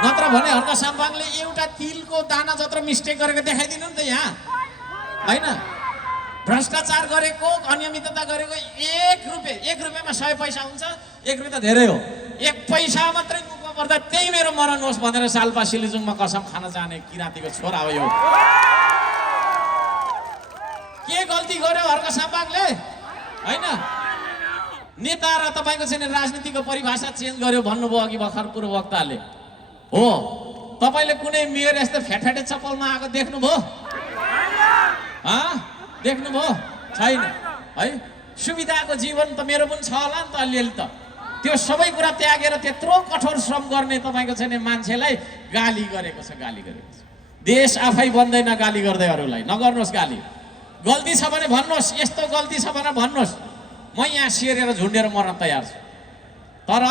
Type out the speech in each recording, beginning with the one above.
नत्र भने हर्क साम्पाङले एउटा तिलको दाना जत्र मिस्टेक गरेको देखाइदिनु नि त यहाँ हैन। भ्रष्टाचार गरेको अनियमितता गरेको 1 रुपियाँमा 100 पैसा हुन्छ। 1 रुपियाँ त धेरै हो। 1 पैसा मात्रै मुखमा पर्दा त्यही मेरो मरण होस् भनेर सालपा सिलिजुङमा कसम खान जाने किराँतीको छोरा हो यो। के गल्ती गर्यो हर्क साम्पाङले हैन? नेता र तपाईको चाहिँ राजनीतिको परिभाषा चेन्ज गर्यो भन्नुभयो अघि भर्खर पूर्ववक्ताले। हो तपाईले कुनै मेयर यस्तो फ्याटफ्याटे चप्पलमा आएको देख्नुभयो? देख्नुभयो? छैन है। सुविधाको जीवन त मेरो पनि छ होला नि त अलिअलि त। त्यो सबै कुरा त्यागेर त्यत्रो कठोर श्रम गर्ने तपाईको चाहिँ मान्छेलाई गाली गरेको छ, गाली गरेको छ। देश आफै बन्दैन गाली गर्दै अरूलाई। नगर्नुहोस् गाली। गल्ती छ भने भन्नुहोस्, यस्तो गल्ती छ भने भन्नुहोस्। म यहाँ सेरेर झुन्डेर मर्न तयार छु। तर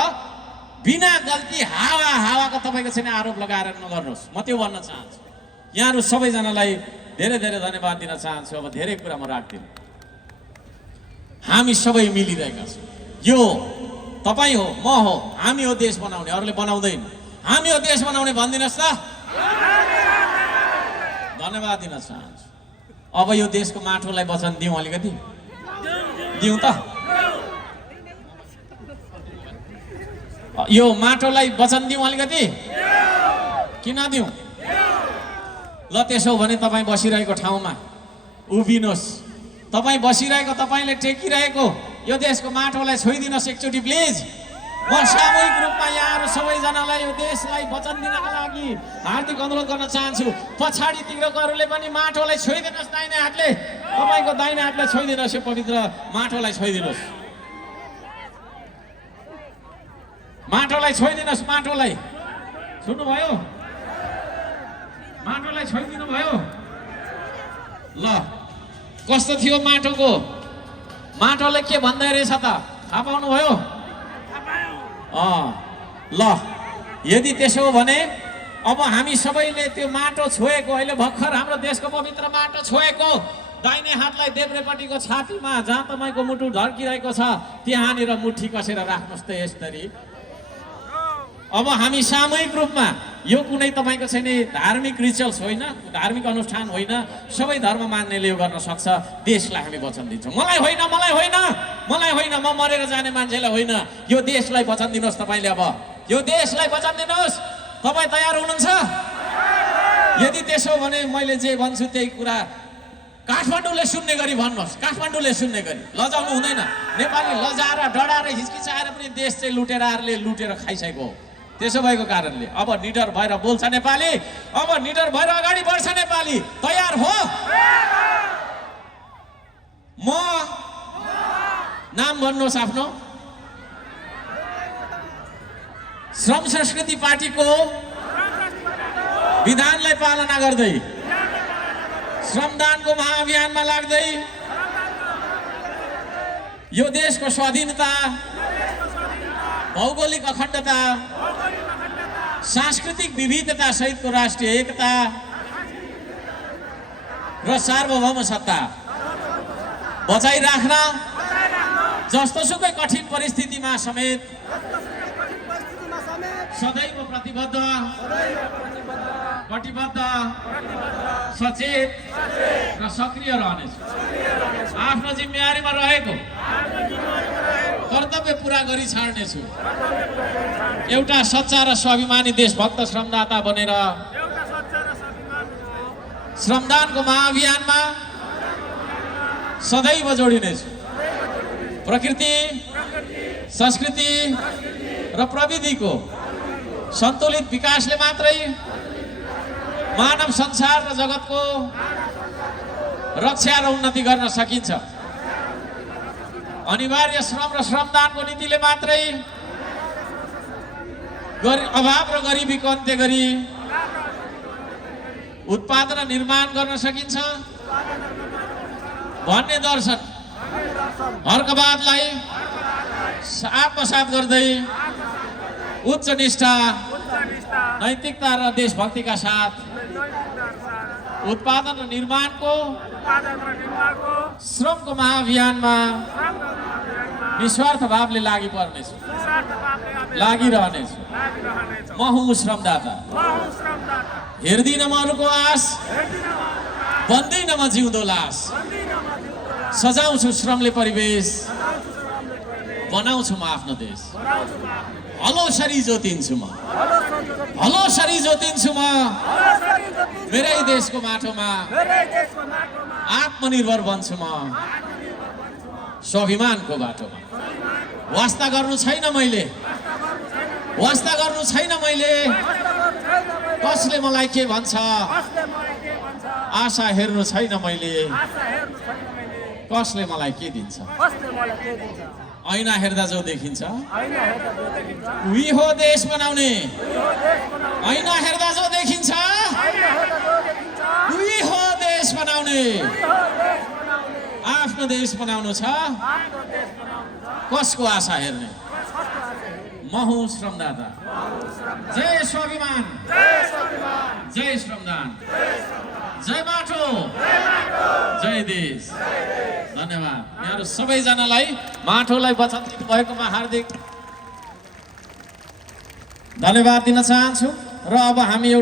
बिना गल्ती हावाको तपाईको चाहिँ आरोप लगाएर नगर्नुहोस्। म त्यो भन्न चाहन्छु। यहाँहरू सबैजनालाई धेरै धेरै धन्यवाद दिन चाहन्छु। अब धेरै कुरा म राख्दिनँ। हामी सबै मिलिरहेका छौँ। यो तपाईँ हो, म हो, हामी हो देश बनाउने, अरूले बनाउँदैन। हामी हो देश बनाउने भनिदिनुहोस् त। धन्यवाद दिन चाहन्छु। अब यो देशको माटोलाई वचन दिउँ, अलिकति दिउँ त। यो माटोलाई वचन दिउँ अलिकति, किन दिउँ? ल त्यसो भने तपाईँ बसिरहेको ठाउँमा उभिनुहोस्। तपाईँ बसिरहेको, तपाईँले टेकिरहेको यो देशको माटोलाई छोइदिनुहोस् एकचोटि प्लिज। म सामूहिक रूपमा यहाँहरू सबैजनालाई यो देशलाई वचन दिनका लागि हार्दिक अनुरोध गर्न चाहन्छु। पछाडितिरकोहरूले पनि माटोलाई छोइदिनुहोस्। दाहिने हातले, तपाईँको दाहिने हातले छोइदिनुहोस्। यो पवित्र माटोलाई छोइदिनुहोस्। माटोलाई छोइदिनुहोस्। माटोलाई सुन्नुभयो? माटोलाई छोइदिनु भयो। ल कस्तो थियो माटोको? माटोले के भन्दै रहेछ त थाहा पाउनुभयो? ल यदि त्यसो हो भने अब हामी सबैले त्यो माटो छोएको, अहिले भर्खर हाम्रो देशको पवित्र माटो छोएको दाहिने हातलाई देब्रेपट्टिको छातीमा जहाँ तपाईँको मुटु धड्किरहेको छ त्यहाँनिर मुठी कसेर राख्नुहोस् त यसरी। अब हामी सामूहिक रूपमा यो कुनै तपाईँको छैन धार्मिक रिचुअल्स होइन, धार्मिक अनुष्ठान होइन। सबै धर्म मान्नेले यो गर्न सक्छ। देशलाई हामी वचन दिन्छौँ। मलाई होइन, मलाई होइन, मलाई होइन, म मरेर जाने मान्छेलाई होइन। यो देशलाई वचन दिनुहोस् तपाईँले। अब यो देशलाई वचन दिनुहोस्। तपाईँ तयार हुनुहुन्छ? यदि त्यसो भने मैले जे भन्छु त्यही कुरा काठमाडौँले सुन्ने गरी भन्नुहोस्। काठमाडौँले सुन्ने गरी। लजाउनु हुँदैन। नेपाली लजाएर डराएर हिचकिचाएर पनि देश चाहिँ लुटेराहरूले लुटेर खाइसकेको हो। त्यसो भएको कारणले अब निडर भएर बोल्छ नेपाली। अब निडर भएर अगाडि बढ्छ नेपाली। तयार हो? म नाम भन्नुहोस् आफ्नो। श्रम संस्कृति पार्टीको विधानलाई पालना गर्दै श्रमदानको महाअभियानमा लाग्दै यो देशको स्वाधीनता, भौगोलिक अखण्डता, सांस्कृतिक विविधता सहितको राष्ट्रिय एकता र सार्वभौम सत्ता बचाइराख्न जस्तोसुकै कठिन परिस्थितिमा समेत सदैव प्रतिबद्ध, कटिबद्ध, सचेत र सक्रिय रहनेछु। आफ्नो जिम्मेवारीमा रहेको कर्तव्य पूरा गरी छाड्नेछु। एउटा सच्चा र स्वाभिमानी देशभक्त श्रमदाता बनेर श्रमदानको महाअभियानमा सदैव जोडिनेछु। प्रकृति, संस्कृति र प्रविधिको सन्तुलित विकासले मात्रै मानव संसार र जगतको रक्षा र उन्नति गर्न सकिन्छ। अनिवार्य श्रम र श्रमदानको नीतिले मात्रै अभाव र गरिबीको अन्त्य गरी उत्पादन र निर्माण गर्न सकिन्छ भन्ने दर्शन हर्कवादलाई आत्मसात गर्दै उच्च निष्ठा, नैतिकता र देशभक्तिका साथ उत्पादन र निर्माणको श्रमको महाअभियानमा निस्वार्थ भावले लागि पर्नेछु लागिरहनेछु म हुँ श्रमदाता हेर्दिन म अरूको आश बन्दैन म जिउँदो लास सजाउँछु श्रमले परिवेश बनाउँछु म आफ्नो देश हलोसरी जोतिन्छु म हलोसरी जोतिन्छु म मेरै देशको माटोमा आत्मनिर्भर बन्छु म स्वाभिमानको बाटोमा वास्ता गर्नु छैन मैले वास्ता गर्नु छैन मैले कसले मलाई के भन्छ आशा हेर्नु छैन मैले कसले मलाई के दिन्छ ऐना हेर्दा जो देखिन्छ उही हो देश बनाउने ऐना हेर्दा जो देखिन्छ उही हो देश बनाउने आफ्नो देश बनाउनु छ कसको आशा हेर्ने म हुँ श्रमदाता जय स्वाभिमान जय श्रमदान जय माटो जय देश धन्यवाद यहाँहरू सबैजनालाई माटोलाई वचन दिनुभएकोमा हार्दिक धन्यवाद दिन चाहन्छु र अब हामी